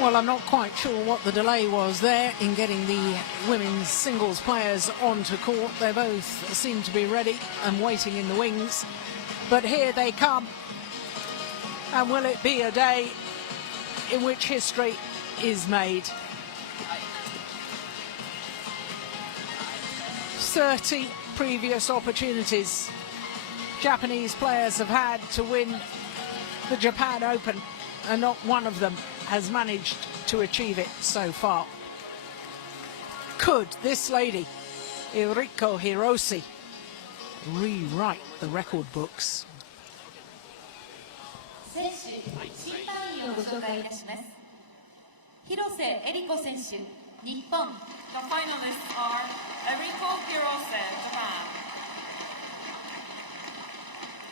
Well, I'm not quite sure what the delay was there in getting the women's singles players onto court. They both seem to be ready and waiting in the wings. But here they come. And will it be a day in which history is made? 30 previous opportunities Japanese players have had to win the Japan Open, and not one of them has managed to achieve it so far. Could this lady, Eriko Hirose, rewrite the record books? 選手、審判員をご紹介いたします。広瀬恵里子選手、日本。The finalists are Eriko Hirose, Japan.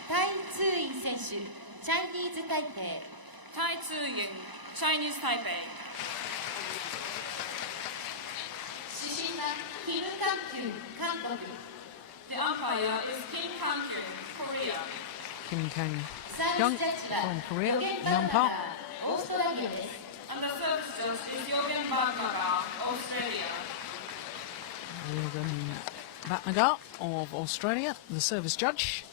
Tai Tzu Ying 選手、Chinese Taipei. Tai Tzu Ying, Chinese Taipei. 主審はキム・カンキュン、韓国。The umpire is Kim Kang-kyun, Korea. Kim Kang-kyun from Korea, the umpire. And the service judge is Yogen Bhatnagar, Australia. Yogen Bhatnagar of Australia, the service judge.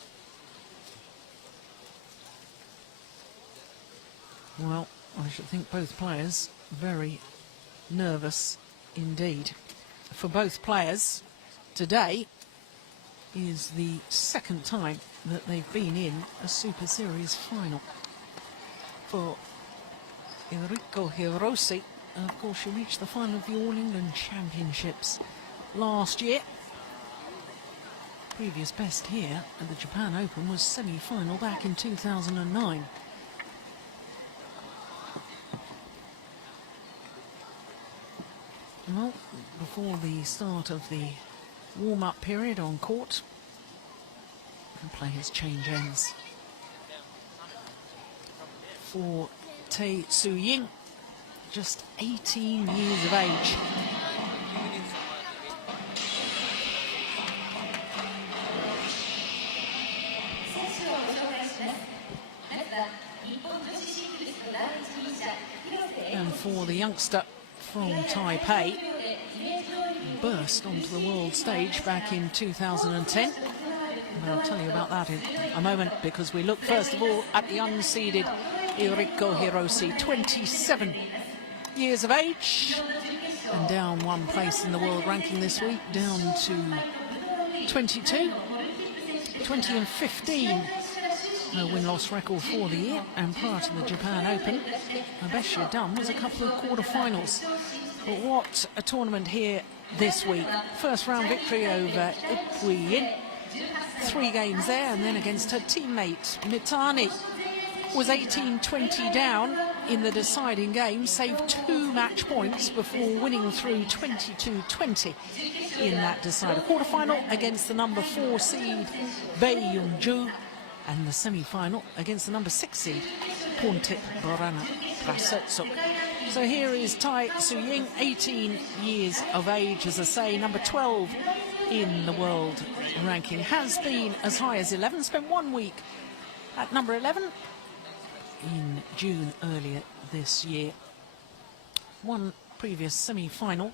Well, I should think both players very nervous indeed. For both players, today is the second time that they've been in a Super Series final. For Eriko Hirose, of course, she reached the final of the All England Championships last year. Previous best here at the Japan Open was semi-final back in 2009. Well, before the start of the warm-up period on court, and players change ends. For Tai Tzu Ying, just 18 years of age. And for the youngster from Taipei, burst onto the world stage back in 2010. But I'll tell you about that in a moment, because we look first of all at the unseeded Eriko Hirose, 27 years of age, and down one place in the world ranking this week, down to 22, 20 and 15. No win-loss record for the year, and prior to the Japan Open, the best she'd done was a couple of quarter-finals. But what a tournament here this week. First round victory over Eriko Hirose, 3 games there, and then against her teammate Mitani. Was 18-20 down in the deciding game, saved 2 match points before winning through 22-20 in that decider. Quarter-final against the number 4 seed Bae Young-ju, and the semi-final against the number 6 seed Pontip Borana Prasetso. So here is Tai Tzu Ying, 18 years of age, as I say, number 12 in the world ranking. Has been as high as 11, spent 1 week at number 11 in June earlier this year. One previous semi-final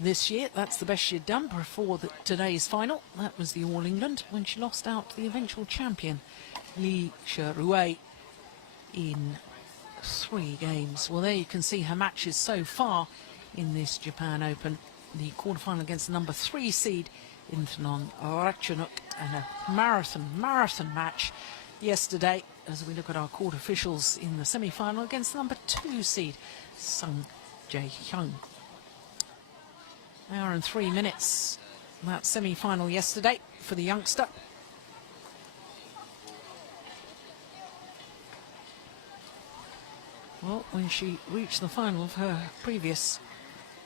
this year, that's the best she'd done before today's final. That was the All England, when she lost out to the eventual champion Li Sherui in 3 games. Well, there you can see her matches so far in this Japan Open. The quarterfinal against the number 3 seed Intanon Ratchanuk, and a marathon match yesterday, as we look at our court officials in the semi-final against the number 2 seed Sung Jae-hyun. Hour and 3 minutes, that semi-final yesterday for the youngster. Well, when she reached the final of her previous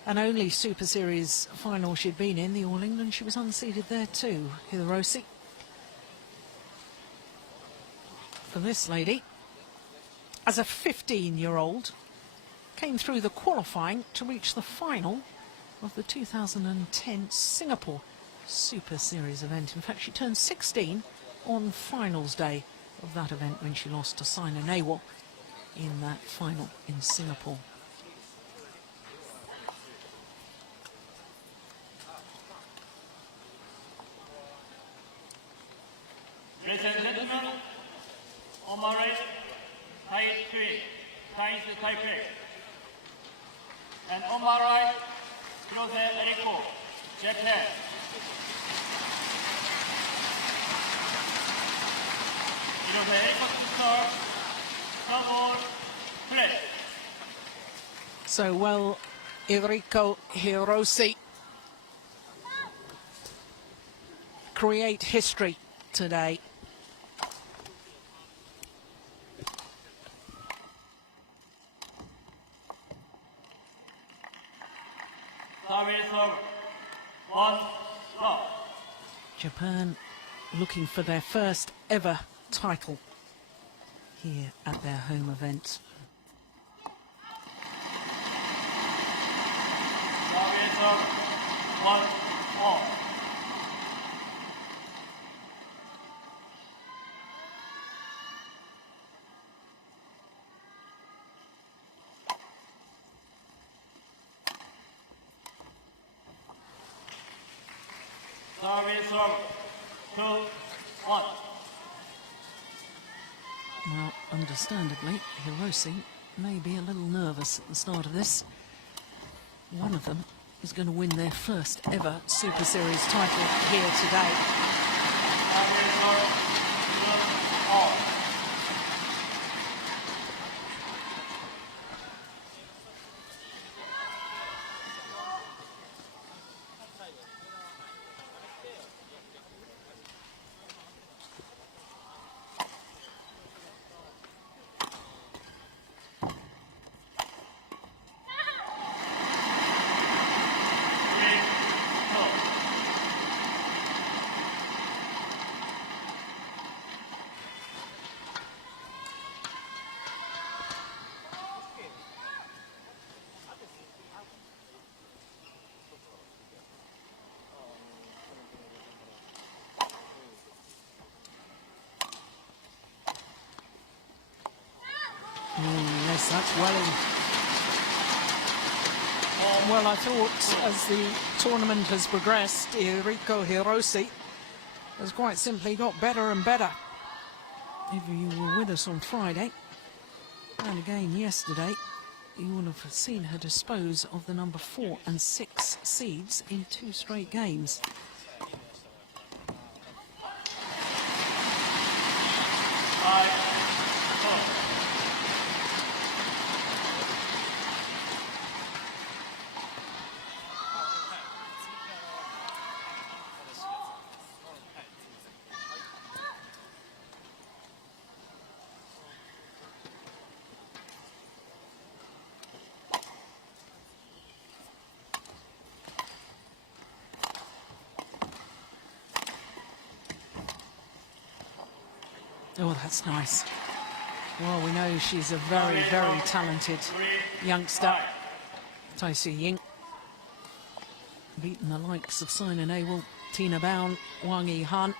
and only Super Series final she'd been in, the All England, she was unseeded there too, Hirose. For this lady, as a 15-year-old, came through the qualifying to reach the final of the 2010 Singapore Super Series event. In fact, she turned 16 on finals day of that event when she lost to Sina Nehwal in that final in Singapore. Ladies and gentlemen, on my right, Tai Tzu Ying, Chinese Taipei. And on my right, Hirose Eriko, Japan. Hirose Eriko to start, snowball, play. So well, Eriko Hirose create history today. Service of 1 love. Japan looking for their first ever title here at their home event. Service of 1 all. Service of 2-1. Well, understandably, Hirose may be a little nervous at the start of this. One of them is going to win their first ever Super Series title here today. Service of 2-all. Yes, that's well in. Well, I thought as the tournament has progressed, Eriko Hirose has quite simply got better and better. If you were with us on Friday, and again yesterday, you would have seen her dispose of the number 4 and 6 seeds in 2 straight games. Oh, that's nice. Well, we know she's a very, very talented youngster. Tai Tzu Ying. Beaten the likes of Simon Awell, Tina Bown, Wang Yihan.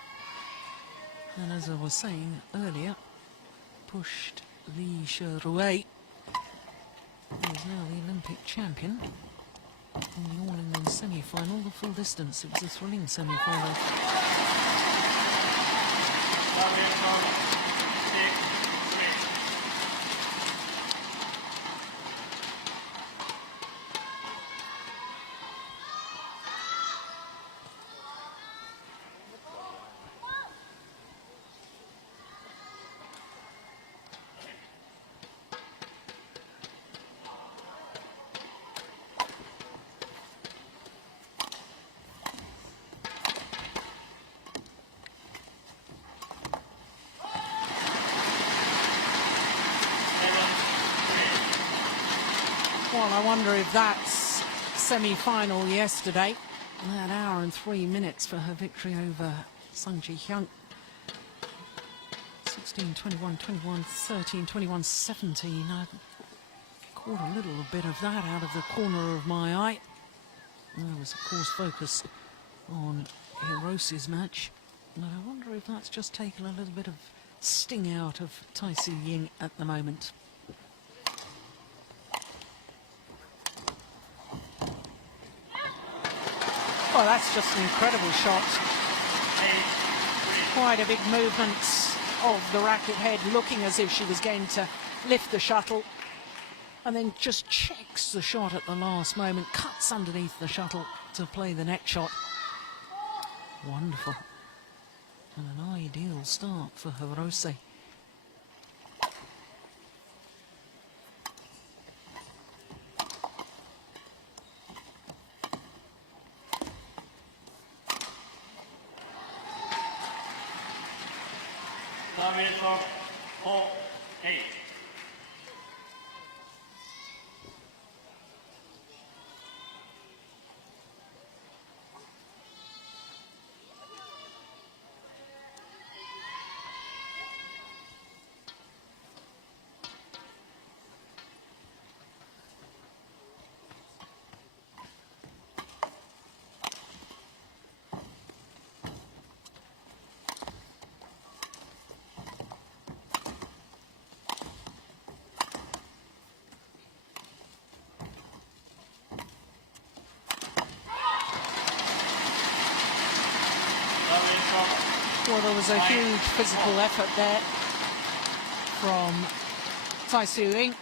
And as I was saying earlier, pushed Li Sherui, who is now the Olympic champion, in the All-England semi-final, the full distance. It was a thrilling semi-final. Well, I wonder if that's semi-final yesterday. That hour and 3 minutes for her victory over Sung Ji Hyun. 16-21, 21-13, 21-17. I caught a little bit of that out of the corner of my eye. I was, of course, focused on Hirose's match. But I wonder if that's just taken a little bit of sting out of Tai Tzu Ying at the moment. Oh, that's just an incredible shot. quite a big movement of the racket head, looking as if she was going to lift the shuttle, and then just checks the shot at the last moment, cuts underneath the shuttle to play the next shot. Wonderful. And an ideal start for Hirose. Service of 4-8. Well, there was a huge physical effort there from Tai Tzu Ying to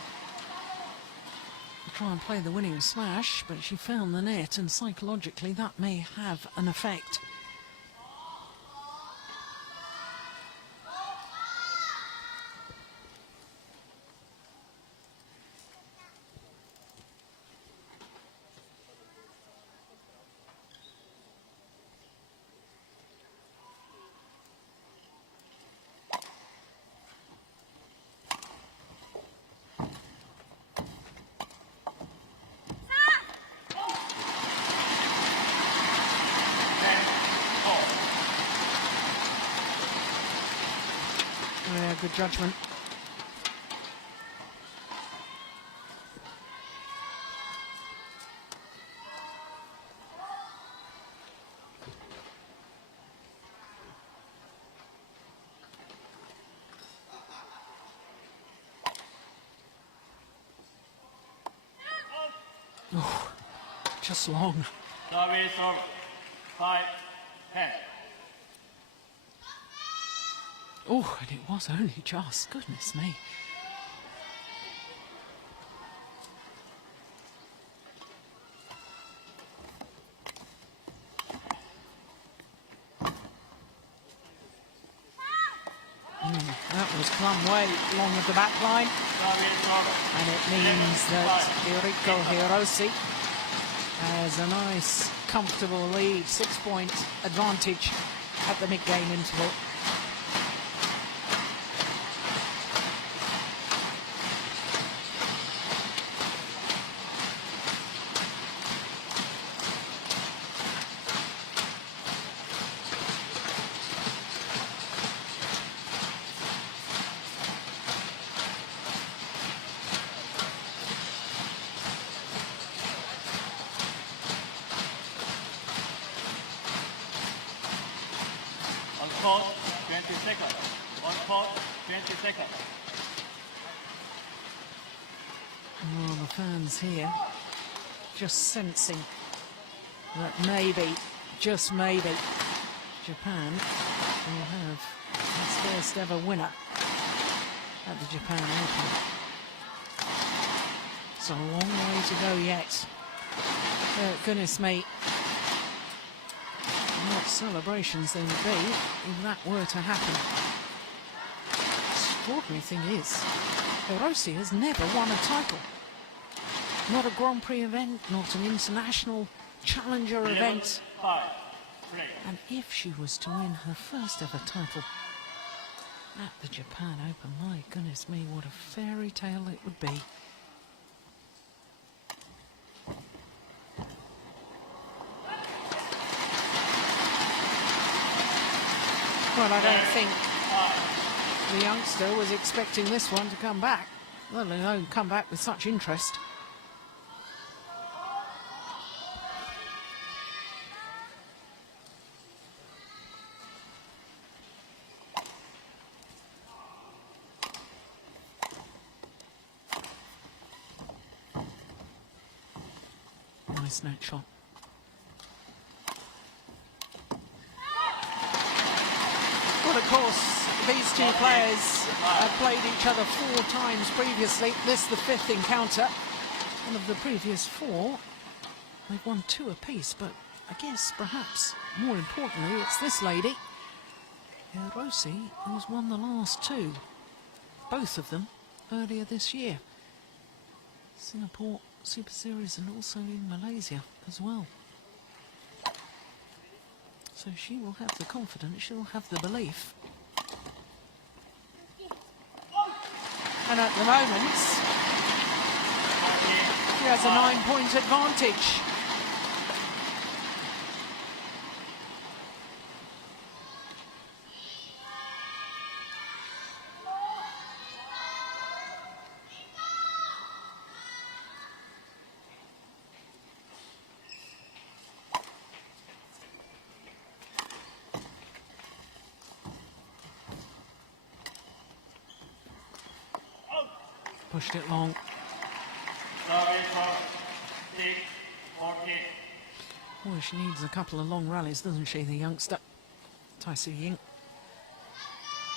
try and play the winning smash, but she found the net, and psychologically that may have an effect. Yeah, good judgment. Oh, just long. Service of 5-10. Oh, and it was only just. Goodness me. That was plumb way long of the back line. And it means that Eriko Hirose has a nice, comfortable lead, 6-point advantage at the mid-game interval. On court, 20 seconds. On court, 20 seconds. Oh, the fans here just sensing that maybe, just maybe, Japan will have its first ever winner at the Japan Open. It's a long way to go yet. Goodness me, what celebrations there would be if that were to happen. The extraordinary thing is, Hirose has never won a title. Not a Grand Prix event, not an international challenger event. 5, 3. And if she was to win her first ever title at the Japan Open, my goodness me, what a fairy tale it would be. Well, I don't think the youngster was expecting this one to come back, let alone come back with such interest. Nice net shot. What But of course, these two players have played each other 4 times previously. This the 5th encounter. One of the previous 4, they've won 2 apiece. But I guess perhaps more importantly, it's this lady, Hirose, who's won the last 2. Both of them earlier this year. Singapore Super Series and also in Malaysia as well. So she will have the confidence, she'll have the belief. And at the moment, she has a 9-point advantage. Pushed it long. Well, she needs a couple of long rallies, doesn't she, the youngster? Tai Tzu Ying.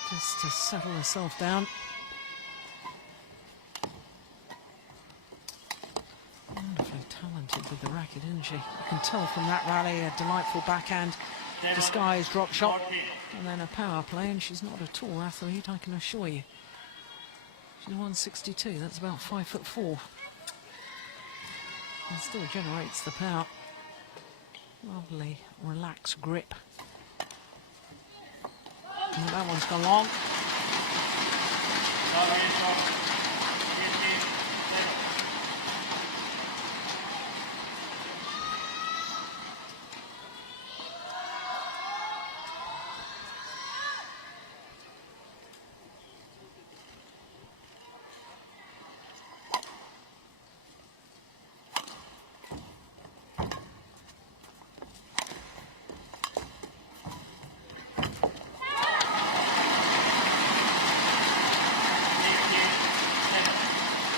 Just to settle herself down. Wonderfully talented with the racket, isn't she? You can tell from that rally a delightful backhand, disguised drop shot, and then a power play, and she's not a tall athlete, I can assure you. She's 162, that's about 5'4". And still generates the power. Lovely, relaxed grip. And that one's gone long.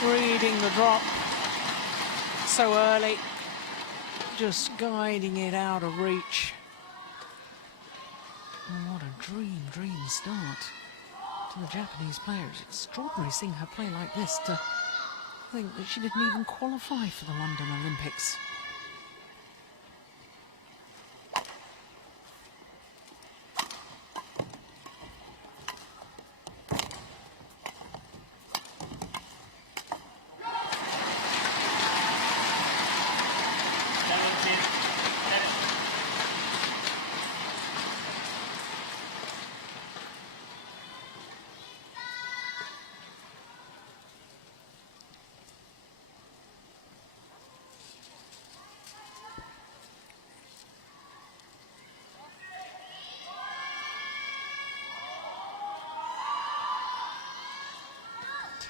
Reading the drop so early, just guiding it out of reach. And what a dream start to the Japanese player. It's extraordinary seeing her play like this, to think that she didn't even qualify for the London Olympics.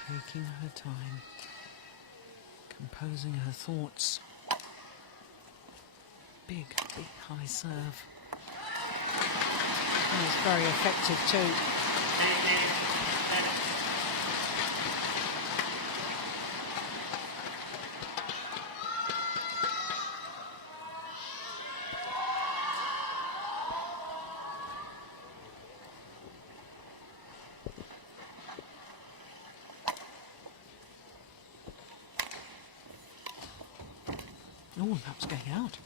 Taking her time, composing her thoughts. Big high serve. And it's very effective too. Oh, that was going out.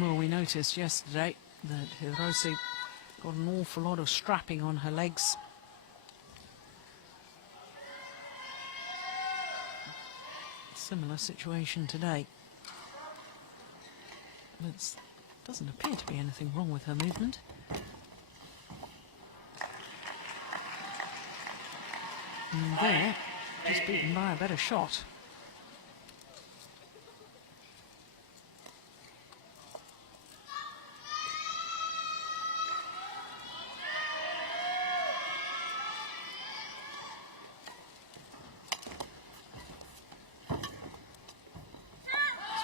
Well, we noticed yesterday that Hirose got an awful lot of strapping on her legs. Similar situation today. It doesn't appear to be anything wrong with her movement. And there, just beaten by a better shot.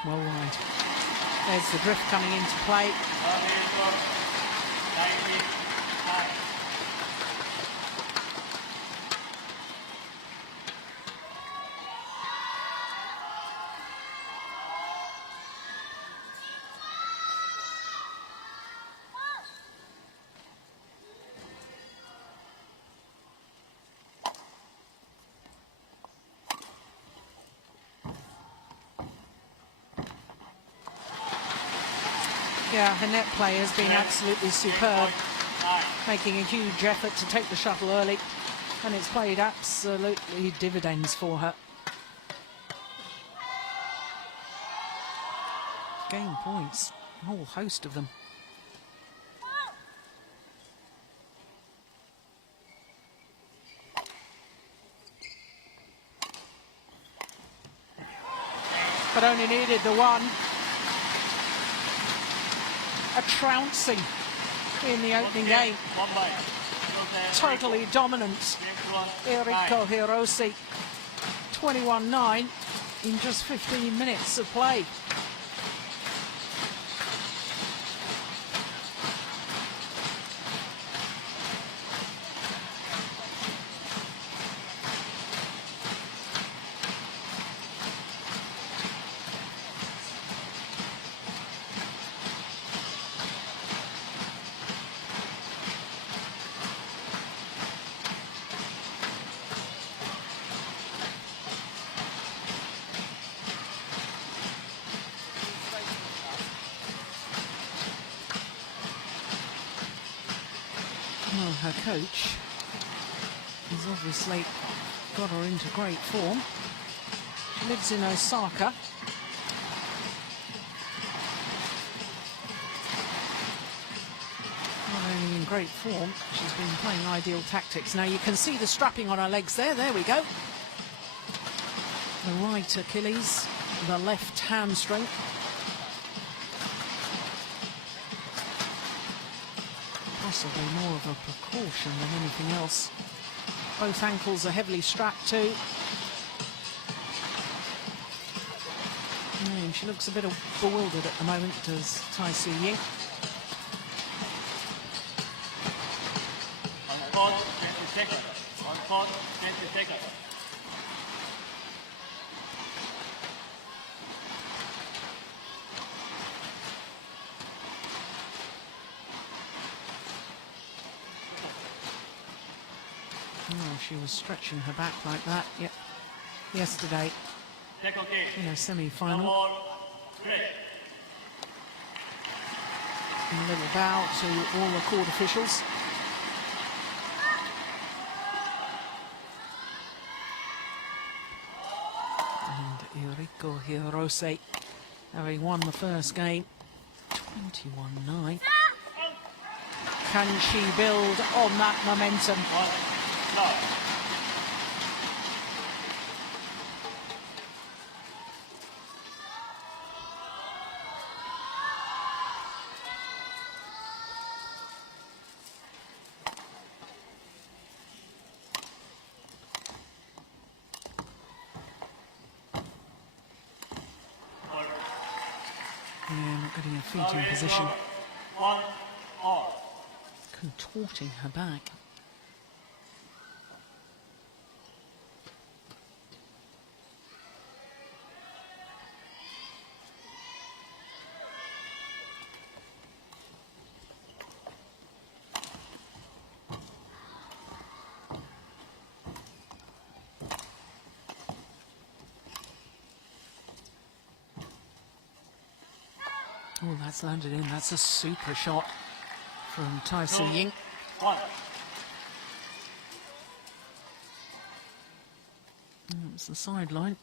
Well wide. There's the drift coming into play. Timing. Time. Yeah, her net play has been absolutely superb, Time. making a huge effort to take the shuttle early, and it's played absolutely dividends for her. Game points, a whole host of them. But only needed the one. A trouncing in the opening game. One by. Hirose, Totally dominant. Eriko Hirose, 21-9 in just 15 minutes of play. Well, her coach has obviously got her into great form. She lives in Osaka. Not only in great form, she's been playing ideal tactics. Now you can see the strapping on her legs there. There we go. The right Achilles, the left hamstring. Possibly more of a precaution than anything else. Both ankles are heavily strapped too. And she looks a bit bewildered at the moment, does Tai Tzu Ying. On court, 20 seconds. On court, 20 seconds. Oh, she was stretching her back like that yesterday Second game. in a semi-final. No more. Break. A little bow to all the court officials. And Eriko Hirose, having won the first game, 21-9. Can she build on that momentum? No. Yeah, not getting her feet in position. 1 all. Contorting her back. Oh, that's landed in. That's a super shot from Tai Tzu Ying. 1. It's the sideline,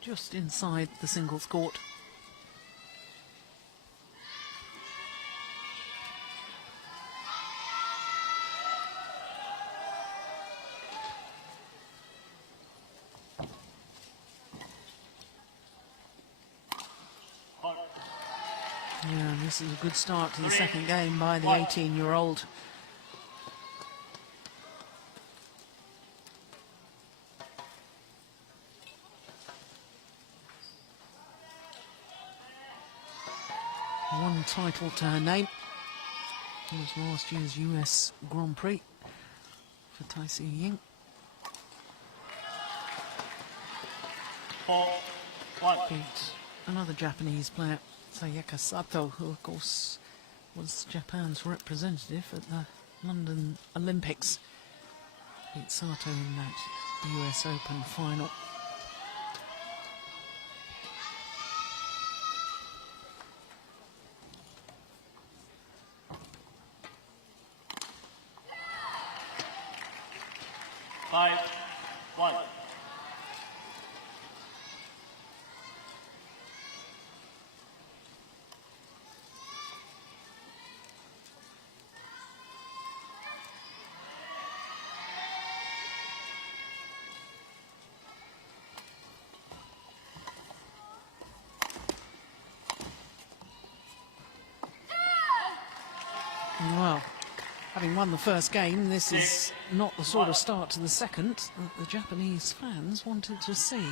just inside the singles court. Yeah, this is a good start to the second game by the 18-year-old. One title to her name. It was last year's US Grand Prix for Tai Tzu Ying. 4-1. Beat another Japanese player, Sayaka Sato, who of course was Japan's representative at the London Olympics. Beat Sato in that US Open final. Five, 1. Well, having won the first game, this is not the sort of start to the second that the Japanese fans wanted to see.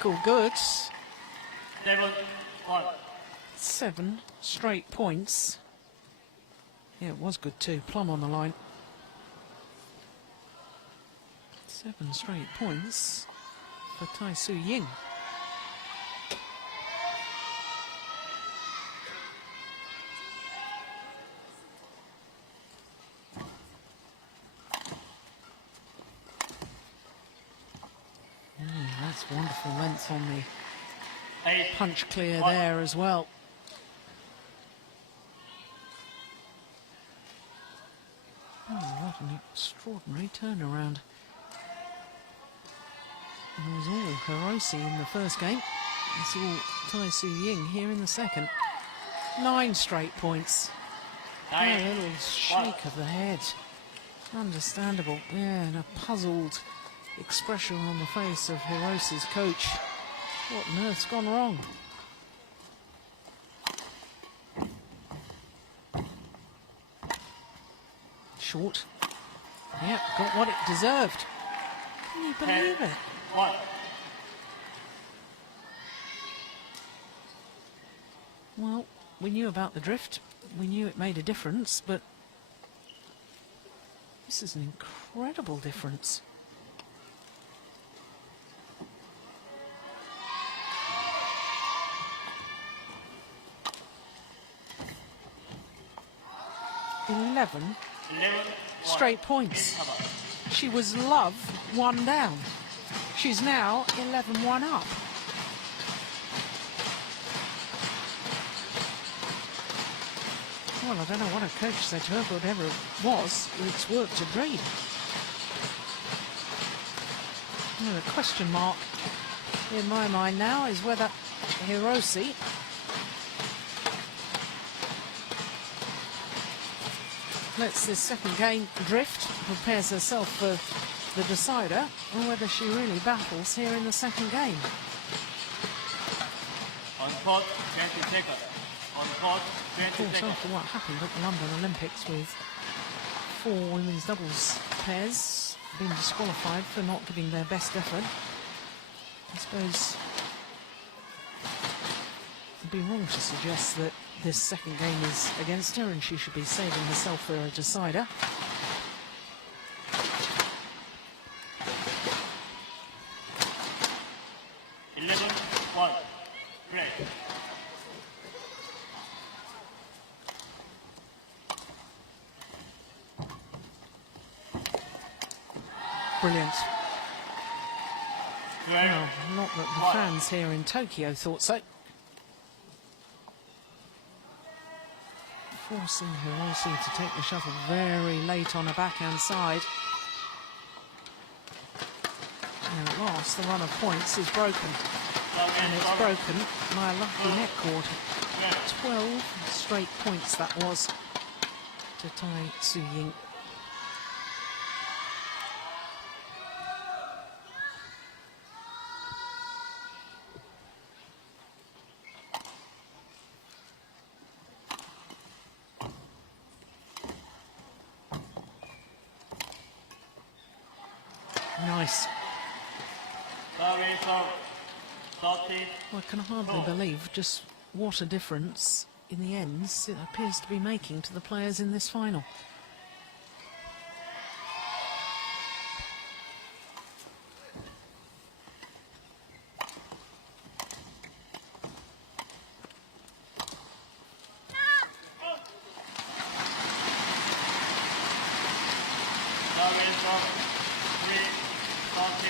Cool, good. 7-1. 7 straight points. Yeah, it was good too. Plum on the line. 7 straight points for Tai Tzu Ying. That's wonderful length on the 8, punch clear there as well. Oh, what an extraordinary turnaround. It was all Hirose in the first game. It's all Tai Tzu Ying here in the second. 9 straight points. Oh, a little shake of the head. Understandable. Yeah, and a puzzled expression on the face of Hirose's coach. What on earth's gone wrong? Short. Yep, got what it deserved. Can you believe it? 1. Well, we knew about the drift. We knew it made a difference, but this is an incredible difference. Eleven 11, straight points. She was love 1 down. She's now 11-1 up. Well, I don't know what her coach said to her, but whatever it was, it's worked a dream. Well, the question mark in my mind now is whether Hirose lets this second game drift, prepares herself for the decider, or whether she really battles here in the second game. On court, 20 seconds. On court, Of 20 course, seconds. after what happened at the London Olympics with 4 women's doubles pairs being disqualified for not giving their best effort, I suppose it'd be wrong to suggest that this second game is against her and she should be saving herself for a decider. One. Play. Brilliant. Twelve. Well, not that the fans here in Tokyo thought so. Forcing Hirose to take the shuttle very late on her backhand side. And at last, the run of points is broken. And it's broken by a lucky net cord. 12 straight points that was to Tai Tzu Ying. place. Service of 30. Well, I can hardly believe just what a difference in the ends it appears to be making to the players in this final. Service of 3, 30.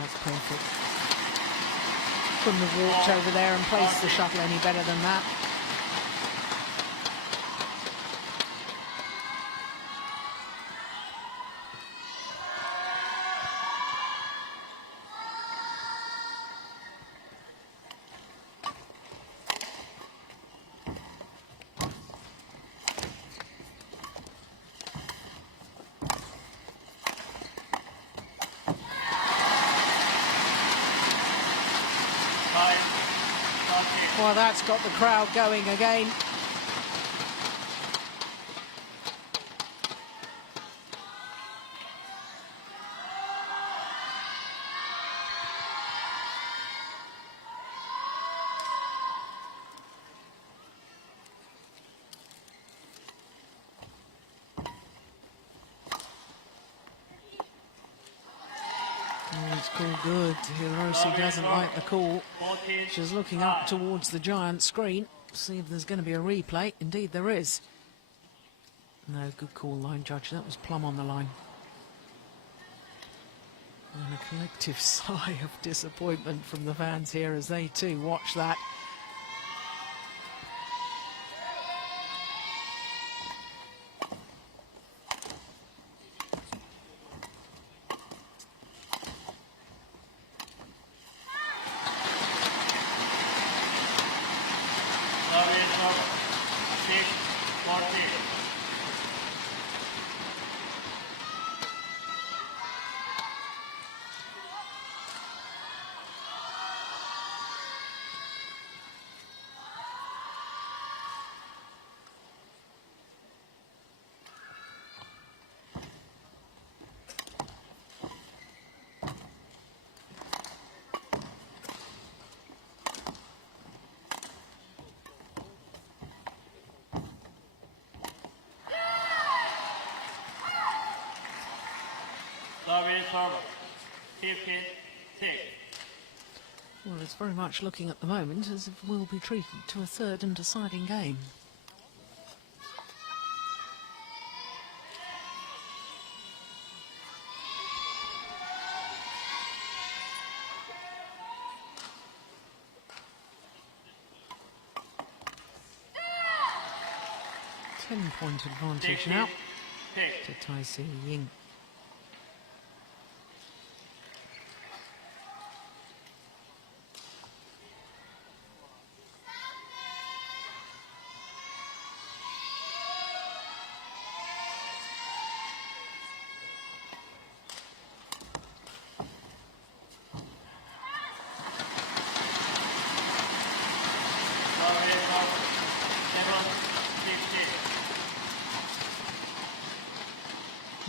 That's perfect. Couldn't have walked over there and placed the shuttle any better than that. Well, that's got the crowd going again. It's called good. Hirose doesn't like the call. She's looking up towards the giant screen, see if there's going to be a replay. Indeed there is. No, good call, line judge. That was plumb on the line. And a collective sigh of disappointment from the fans here as they too watch that. Service of 56. Well, it's very much looking at the moment as if we'll be treated to a third and deciding game. Ten-point advantage now to Tai Tzu Ying.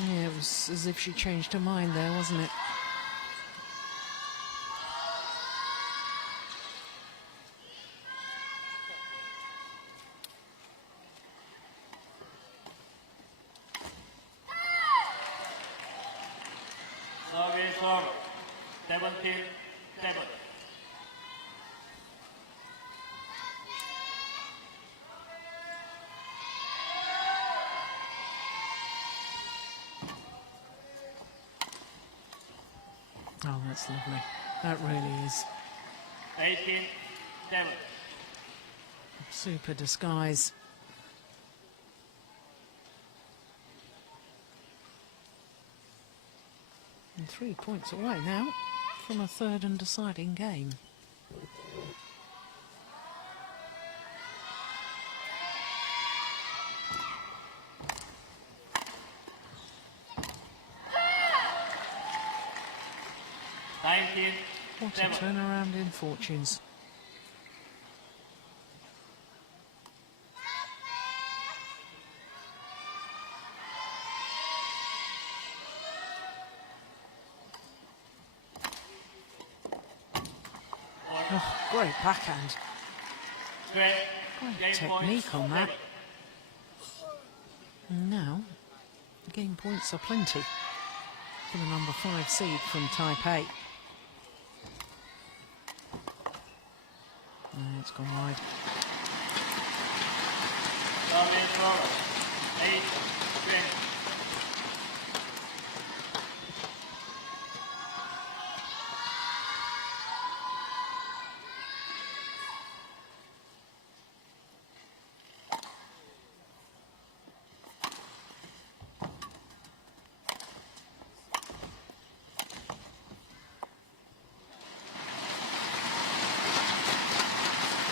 Yeah, it was as if she changed her mind there, wasn't it? Service of 17-7. Oh, that's lovely. That really is. 18-7. Super disguise. And 3 points away now from a third and deciding game. What a turnaround in fortunes. Oh, great backhand. Great technique on that. And now, game points are plenty for the number 5 seed from Taipei. And it's gone wide.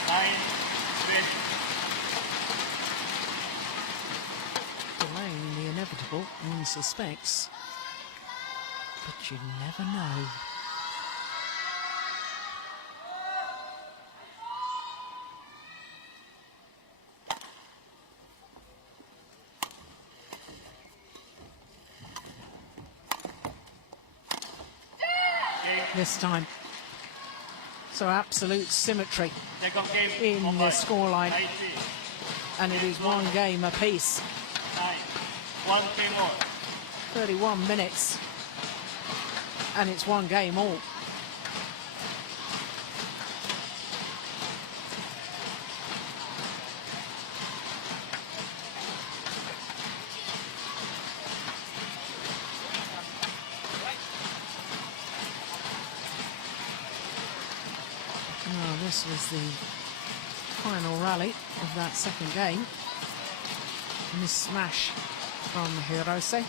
9-3. Delaying the inevitable, one suspects, but you never know. This time. So absolute symmetry Second game in the over. scoreline, Tai and it is one game apiece. Tzu, 9. 1 game more. 31 minutes, and it's one game all. Well, this was the final rally of that second game. Miss smash from Hirose.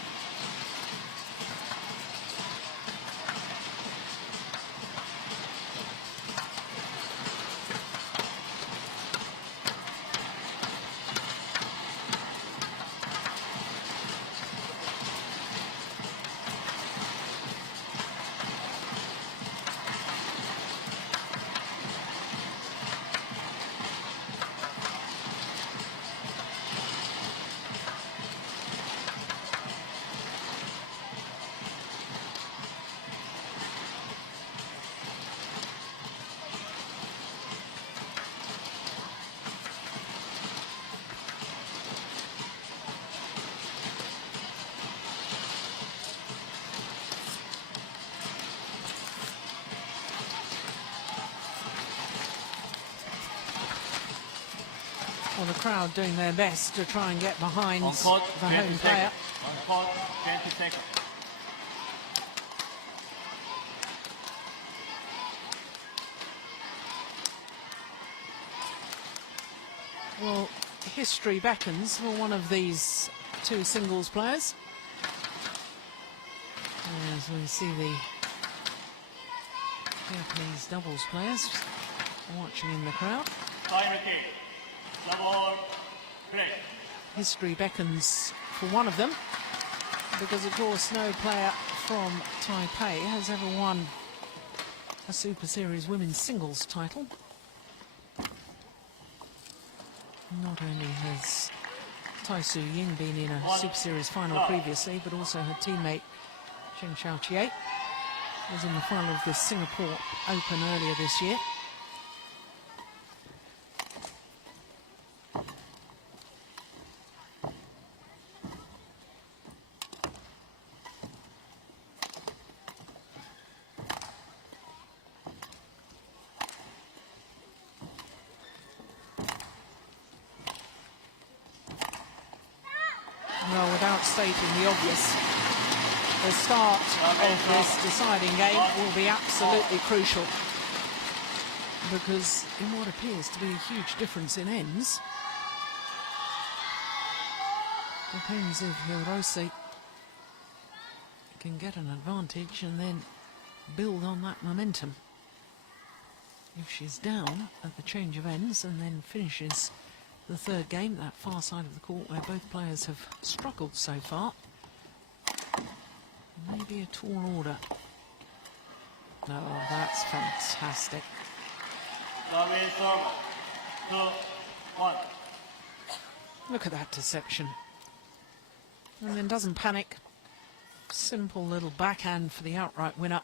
Well, the crowd doing their best to try and get behind On court, the 20 home player. seconds. On court, 20 seconds. Well, history beckons for one of these two singles players. As we see the Japanese doubles players watching in the crowd. Final game. Double play. History beckons for one of them, because of course no player from Taipei has ever won a Super Series women's singles title. Not only has Tai Tzu Ying been in a Super Series final previously, but also her teammate Chen Xiaoqie was in the final of the Singapore Open earlier this year. Well, without stating the obvious, the start of this deciding game will be absolutely crucial, because in what appears to be a huge difference in ends, depends if Hirose can get an advantage and then build on that momentum. If she's down at the change of ends and then finishes the third game, that far side of the court where both players have struggled so far, maybe a tall order. Oh, that's fantastic. Love is over. 2-1. Look at that deception. And then doesn't panic. Simple little backhand for the outright winner.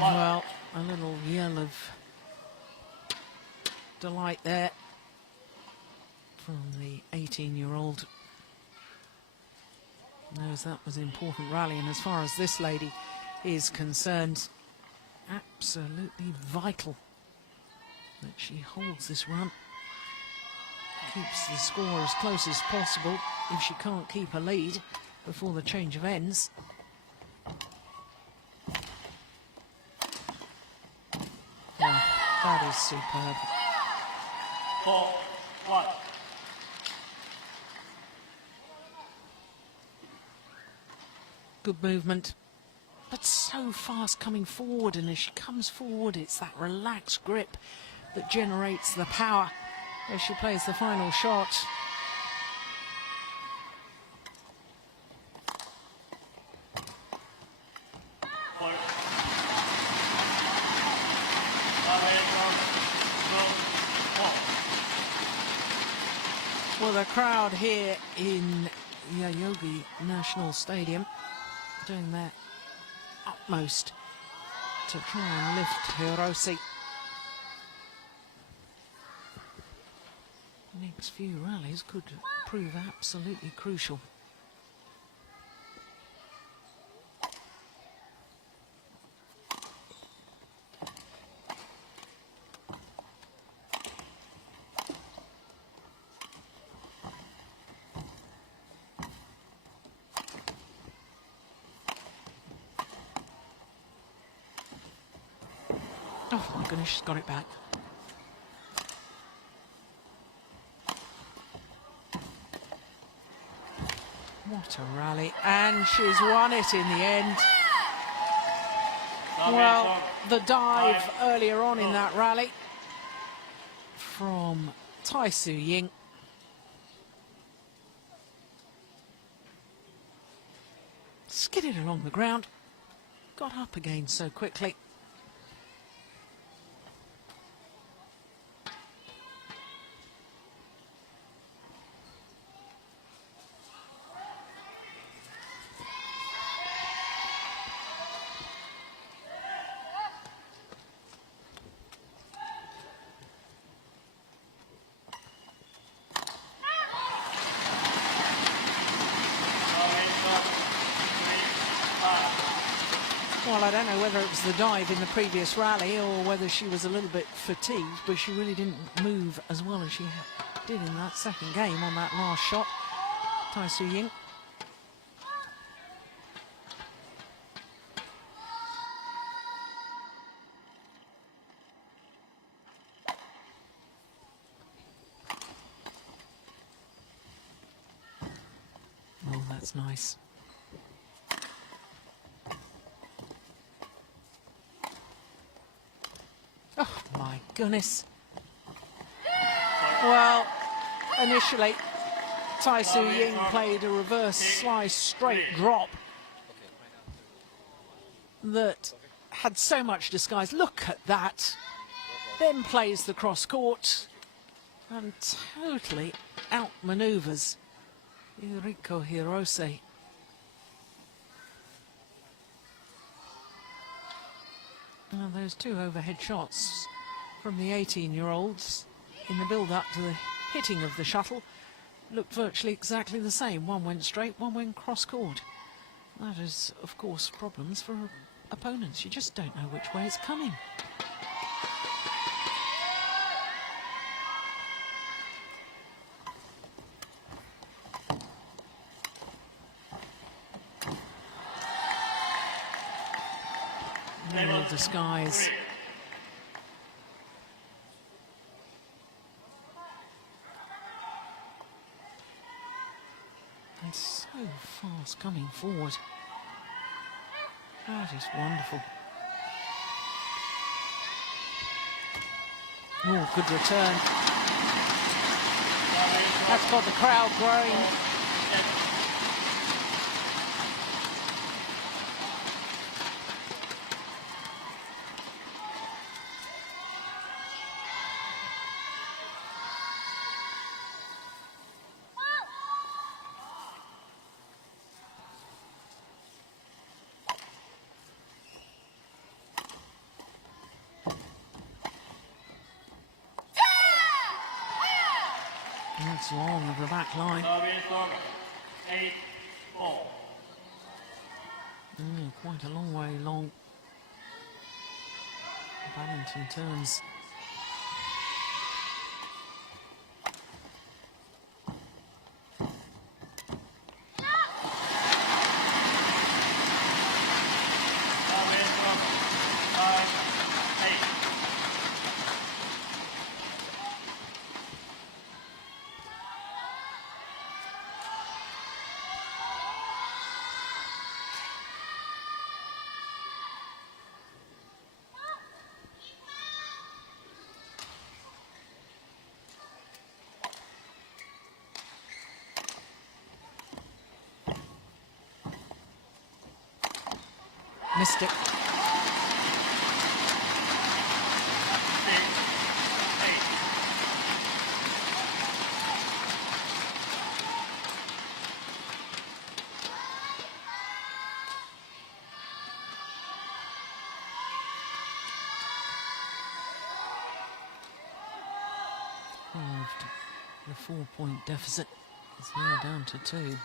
Well, a little yell of delight there from the 18-year-old. Knows that was an important rally, and as far as this lady is concerned, absolutely vital that she holds this run, keeps the score as close as possible if she can't keep a lead before the change of ends. Yeah, that is superb. 4-1. Good movement, but so fast coming forward, and as she comes forward, it's that relaxed grip that generates the power as she plays the final shot. Well, the crowd here in Yoyogi National Stadium doing their utmost to try and lift Hirose. Next few rallies could prove absolutely crucial. Oh my goodness, she's got it back. What a rally, and she's won it in the end. Well, the dive earlier on in that rally from Tai Tzu Ying. Skidded along the ground, got up again so quickly. Well, I don't know whether it was the dive in the previous rally or whether she was a little bit fatigued, but she really didn't move as well as she did in that second game on that last shot. Tai Tzu Ying. Oh, that's nice. Oh, my goodness. Well, initially, Tai Tzu Ying played a reverse slice straight drop that had so much disguise. Look at that. Then plays the cross court and totally outmaneuvers Eriko Hirose. Well, those two overhead shots from the 18-year-olds in the build-up to the hitting of the shuttle looked virtually exactly the same. One went straight, one went cross-court. That is, of course, problems for opponents. You just don't know which way it's coming. Real disguise. fast coming forward. That is wonderful. Oh, good return. That's got the crowd growing. That's long of the back line. 8-4. Quite a long way long. Badminton turns. Missed it. 6-8. The 4-point deficit is now down to 2.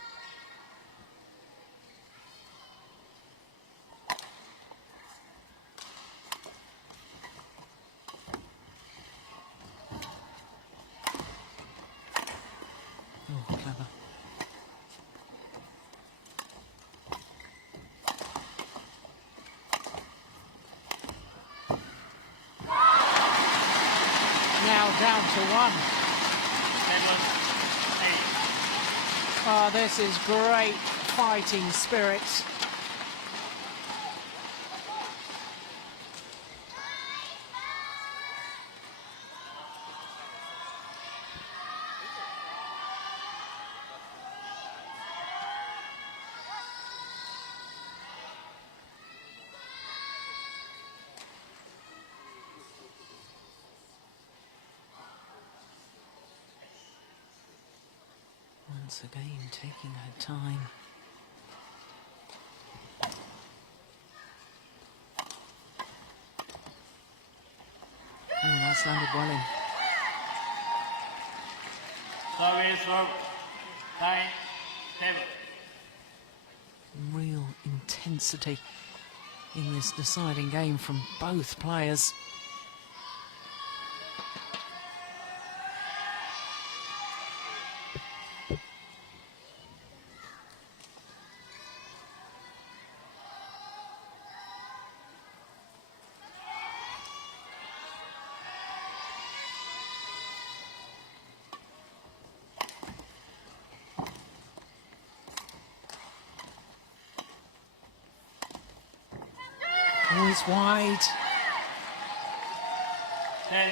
Oh, clever. Now down to 1. 7-8. Oh, this is great fighting spirit. Once again, taking her time. Oh, that's landed well in. Service of 9-7. Real intensity in this deciding game from both players. Always wide. 10-7.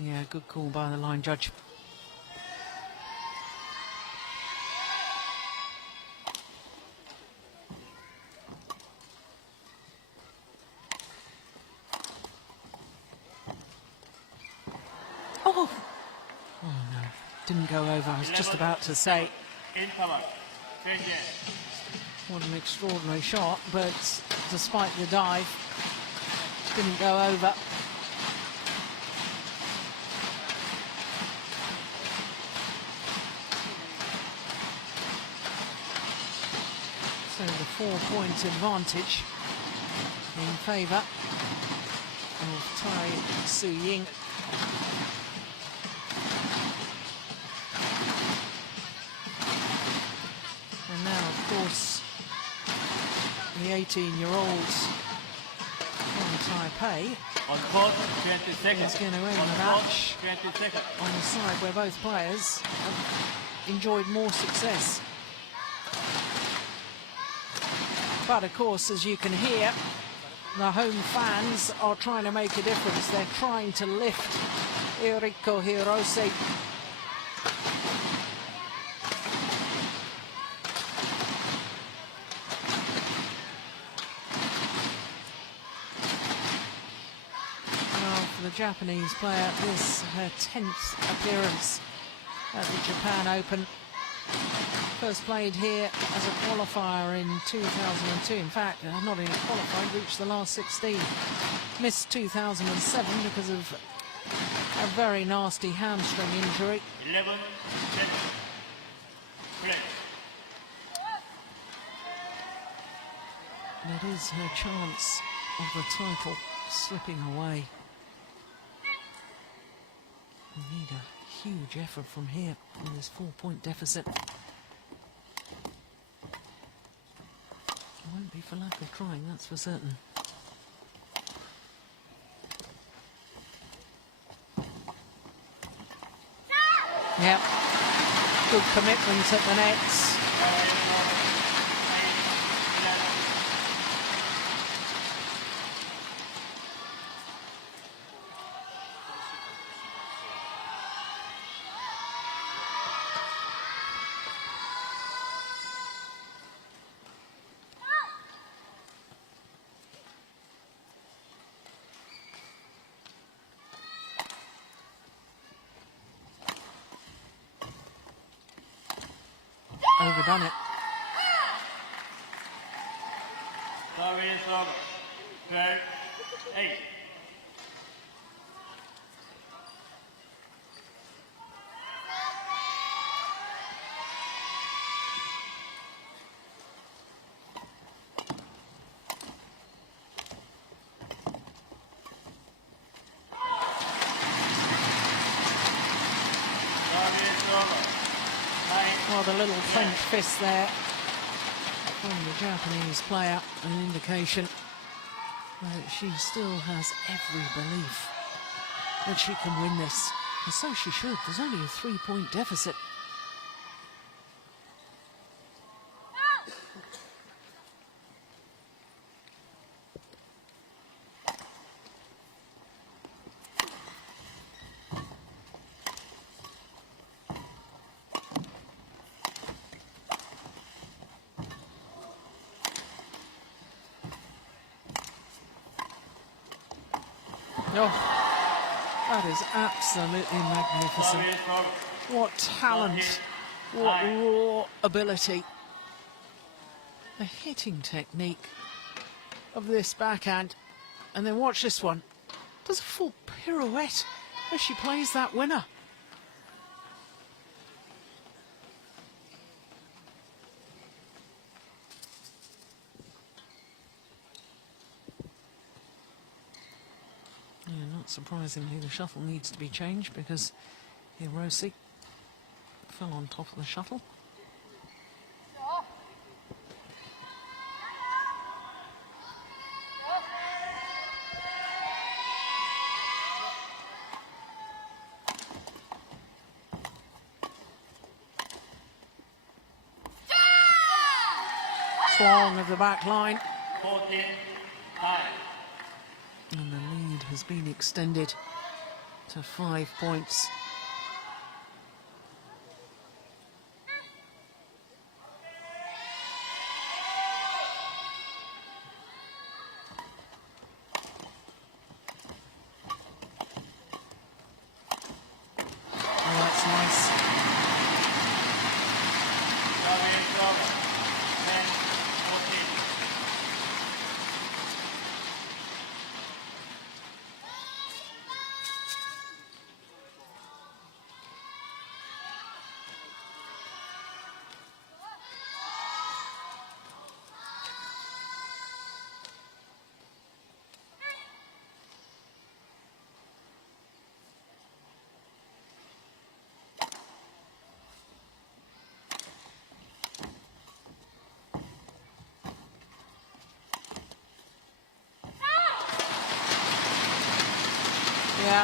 Yeah, good call by the line judge. Oh! Oh no, didn't go over. I was just about to say, Interval. 10. what an extraordinary shot, but despite the dive, didn't go over. So the 4-point advantage in favour of Tai Tzu Ying. And now, of course, the 18-year-olds from Taipei On court, 20 seconds. He's going to end On the court, match 20 seconds. on the side where both players have enjoyed more success. But of course, as you can hear, the home fans are trying to make a difference. They're trying to lift Eriko Hirose. For the Japanese player, this her 10th appearance at the Japan Open. First played here as a qualifier in 2002. In fact, not only qualified, reached the last 16. Missed 2007 because of a very nasty hamstring injury. 11 seconds. Play. And it is her chance of the title slipping away. We need a huge effort from here in this 4-point deficit. It won't be for lack of trying, that's for certain. Yep, good commitment at the nets. Overdone it. Service over. 12, 8. Well, the little French fist there from the Japanese player, an indication that she still has every belief that she can win this. And so she should. There's only a 3-point deficit. Oh, that is absolutely magnificent. What talent, what raw ability. The hitting technique of this backhand. And then watch this one. Does a full pirouette as she plays that winner. Not surprisingly, the shuttle needs to be changed because Hirose fell on top of the shuttle. Swung of the back line. 14, 9. And the lead has been extended to 5 points. Oh, that's nice. Service over. 10, 14.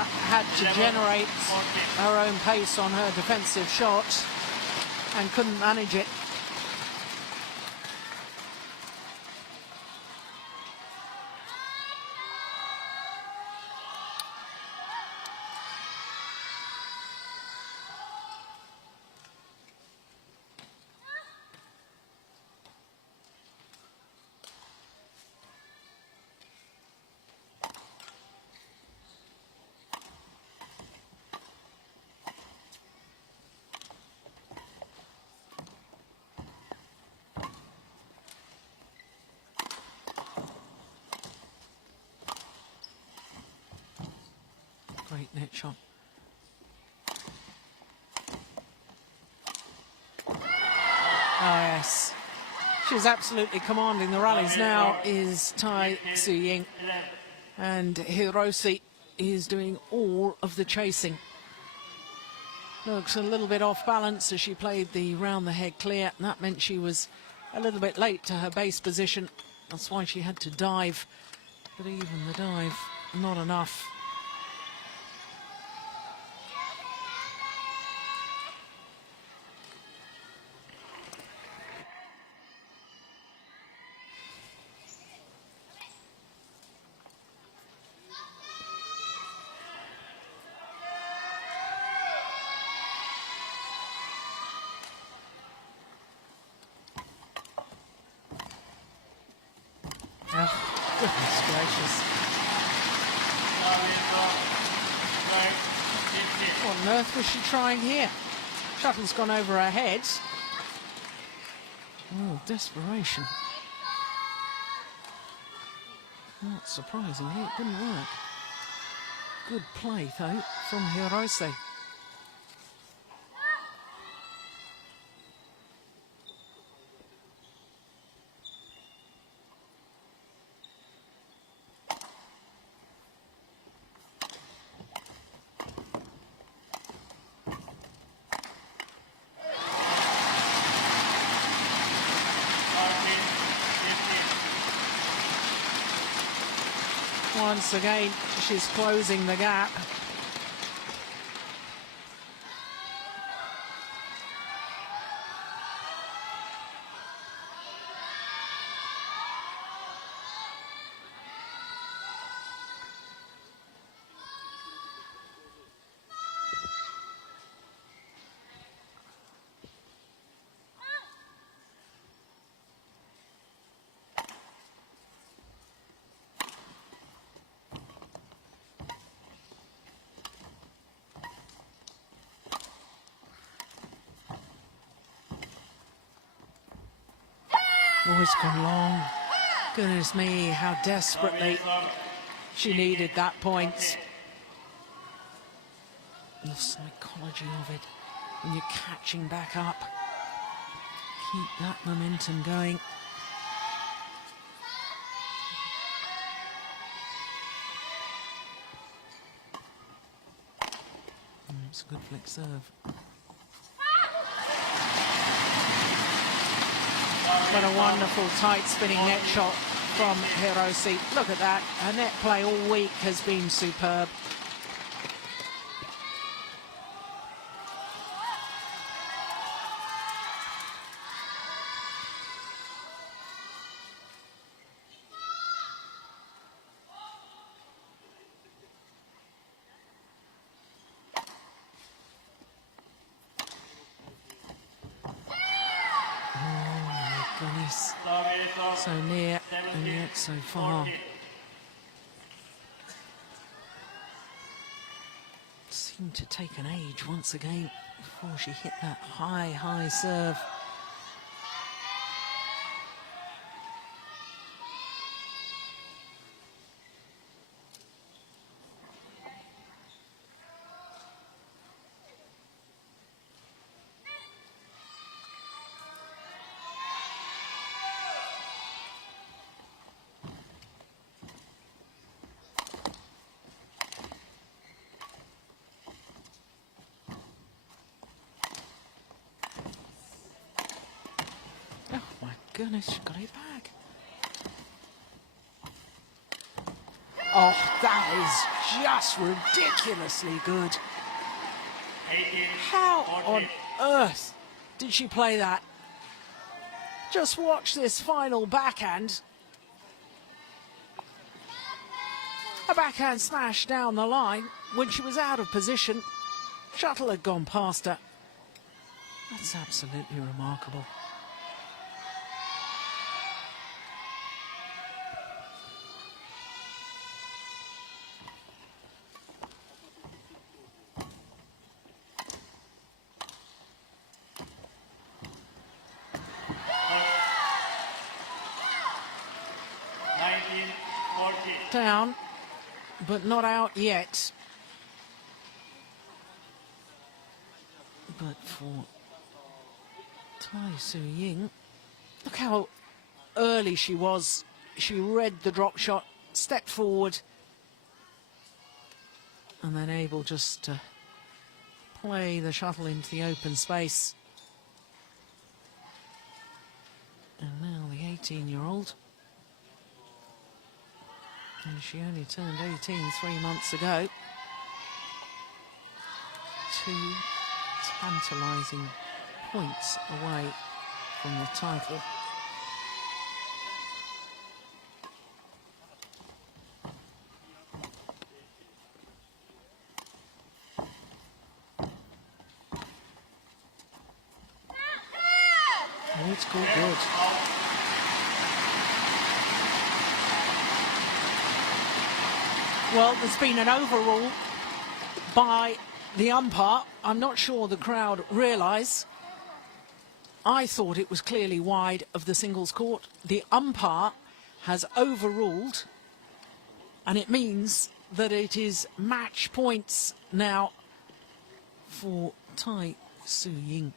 had to generate her own pace on her defensive shot and couldn't manage it. Great net shot. Oh, yes. She's absolutely commanding the rallies now is Tai Tzu Ying. And Hirose is doing all of the chasing. Looks a little bit off balance as she played the round the head clear, and that meant she was a little bit late to her base position. That's why she had to dive. But even the dive, not enough. Oh, goodness gracious. What on earth was she trying here? Shuttle's gone over her head. Oh, desperation. Not surprisingly, it didn't work. Good play, though, from Hirose. Once again, she's closing the gap. Oh, it's gone long. Goodness me, how desperately she needed that point. The psychology of it, when you're catching back up. Keep that momentum going. It's a good flick serve. What a wonderful tight spinning net shot from Hirose. Look at that. Her net play all week has been superb. Goodness, so near and yet so far. Seemed to take an age once again before she hit that high serve. Goodness, she got it back. Oh, that is just ridiculously good. 18, How 14. on earth did she play that? Just watch this final backhand. A backhand smash down the line when she was out of position. Shuttle had gone past her. That's absolutely remarkable. Down, but not out yet. But for Tai Tzu Ying, look how early she was. She read the drop shot, stepped forward, and then able just to play the shuttle into the open space. And now the 18-year-old. And she only turned 18 3 months ago. Two tantalising points away from the title. Oh, it's called good. Well, there's been an overrule by the umpire. I'm not sure the crowd realise. I thought it was clearly wide of the singles court. The umpire has overruled, and it means that it is match points now for Tai Tzu Ying.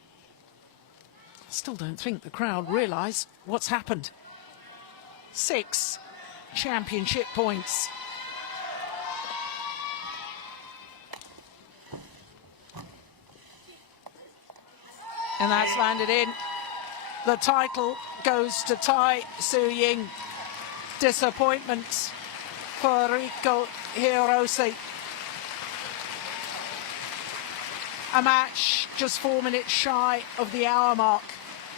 Still don't think the crowd realise what's happened. 6 championship points. And that's landed in. The title goes to Tai Tzu Ying. Disappointment for Eriko Hirose. A match just 4 minutes shy of the hour mark.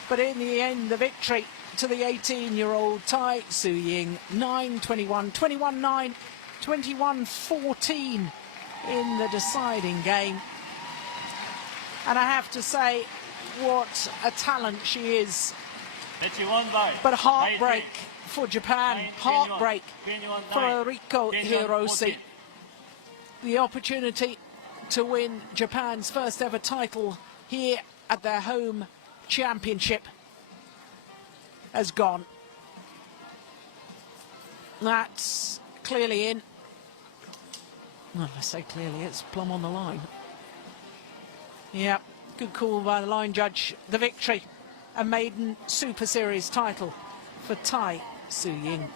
But in the end, the victory to the 18-year-old Tai Tzu Ying. 9-21, 21-9, 21-14 in the deciding game. And I have to say, what a talent she is. But heartbreak for Japan, heartbreak for Eriko Hirose. The opportunity to win Japan's first ever title here at their home championship has gone. That's clearly in. Well, I say clearly, it's plumb on the line. Yeah. Good call by the line judge. The victory, a maiden Super Series title for Tai Tzu Ying.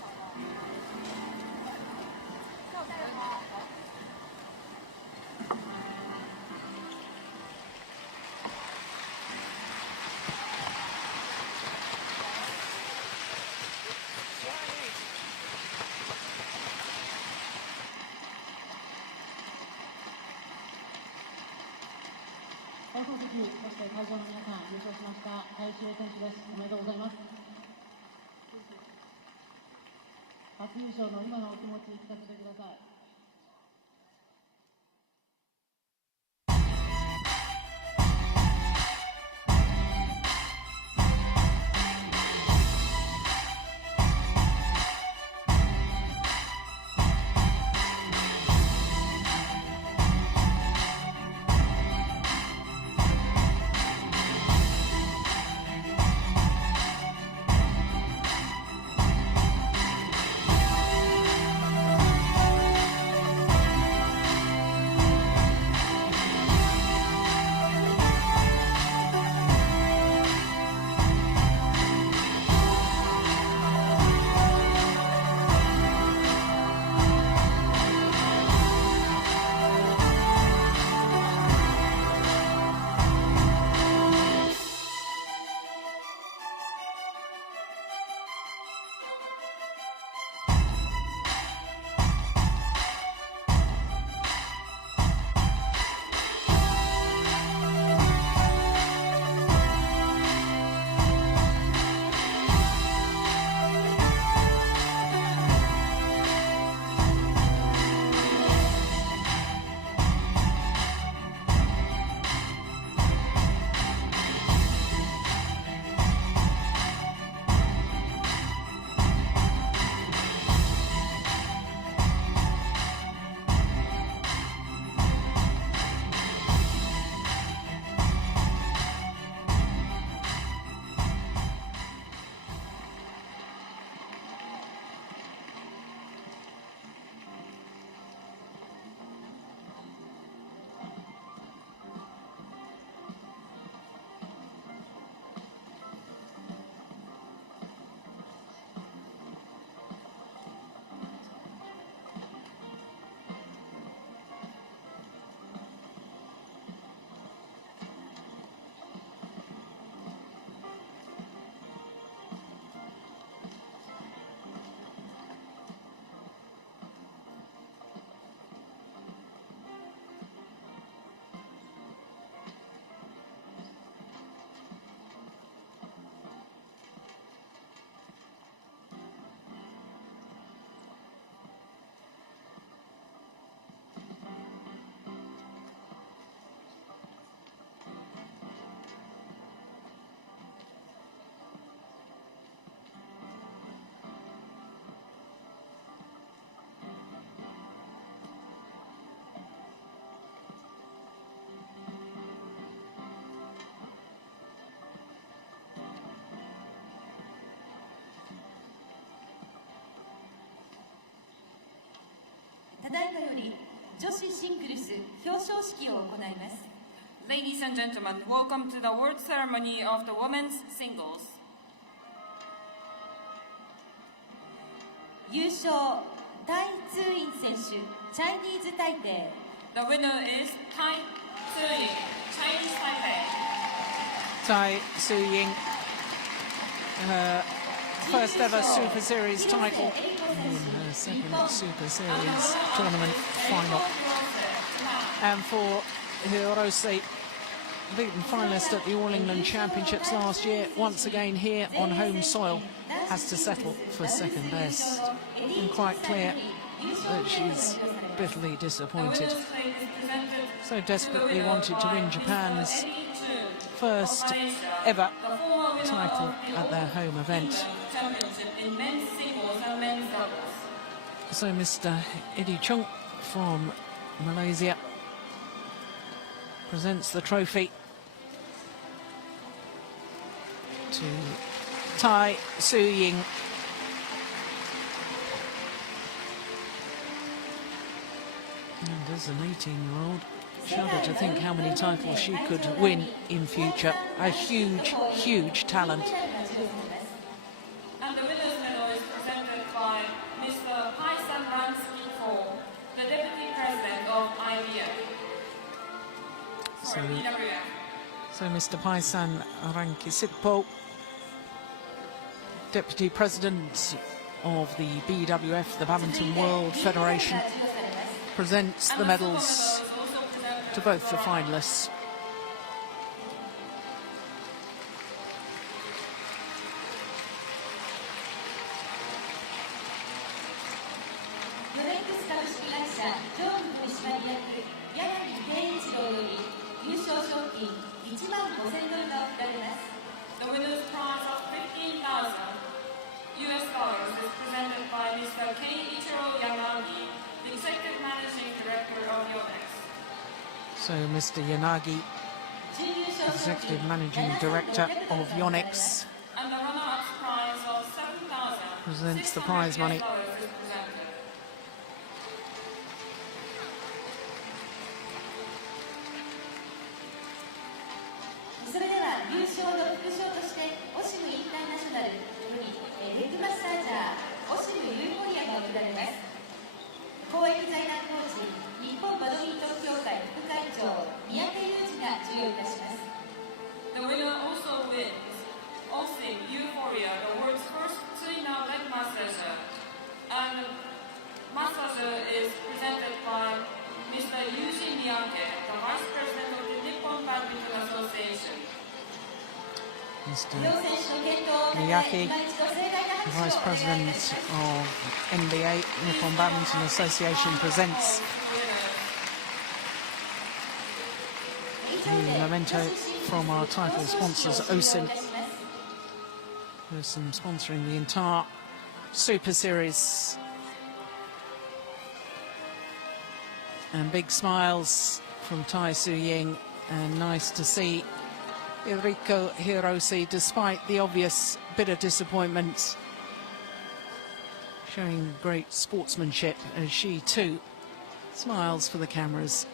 ただいまより女子シングルス表彰式を行います。 Ladies and gentlemen, welcome to the award ceremony of the women's singles. 優勝、タイ・ツーイン選手、チャイニーズ・タイペイ。 The winner is Tai Tzu Ying, Chinese Taipei. Tai Tzu Ying, her first ever Super Series title in her second Super Series tournament final. And for Hirose, beaten finalist at the All England Championships last year, once again here on home soil, has to settle for second best. And quite clear that she's bitterly disappointed. So desperately wanted to win Japan's first ever title at their home event. So Mr. Eddie Chung from Malaysia presents the trophy to Tai Tzu Ying. And as an 18-year-old, shudder to think how many titles she could win in future. A huge, huge talent. And the winner's medal is presented by Mr. Paisan Ransky, the Deputy President of IBF. So Mr. Paisan Rankisipo, Deputy President of the BWF, the Badminton World Federation, presents the medals to both the finalists. Yonex 株式会社常務取締役柳健一郎より優勝賞金1万5000ドルが贈られます。 The winner's prize of $15,000 is presented by Mr. Keiichiro Yanagi, the Executive Managing Director of Yonex. So Mr. Yanagi, Executive Managing Director of Yonex, And the runner-up's prize of $7,600 presents the prize money. is presented. それでは優勝の副賞としてオシムインターナショナルよりレッグマッサージャーオシムユーフォリアが贈られます。公益財団コーチ日本バドミントン協会副会長三宅裕二が授与いたします。 The winner also wins Osim Euphoria, the world's first Tsuina leg massager. And massager is presented by Mr. Yuji Miyake, the Vice President of the Nippon Badminton Association. Mr. 両選手の健闘をたたえ Miyake, 今一度盛大な the 拍 Vice 手をお願いいたし President ます。 of NBA, Nippon Badminton Association, presents the memento from our title sponsors, Osim. Osim sponsoring the entire Super Series. And big smiles from Tai Tzu Ying, and nice to see Eriko Hirose, despite the obvious bitter disappointment, showing great sportsmanship as she too smiles for the cameras.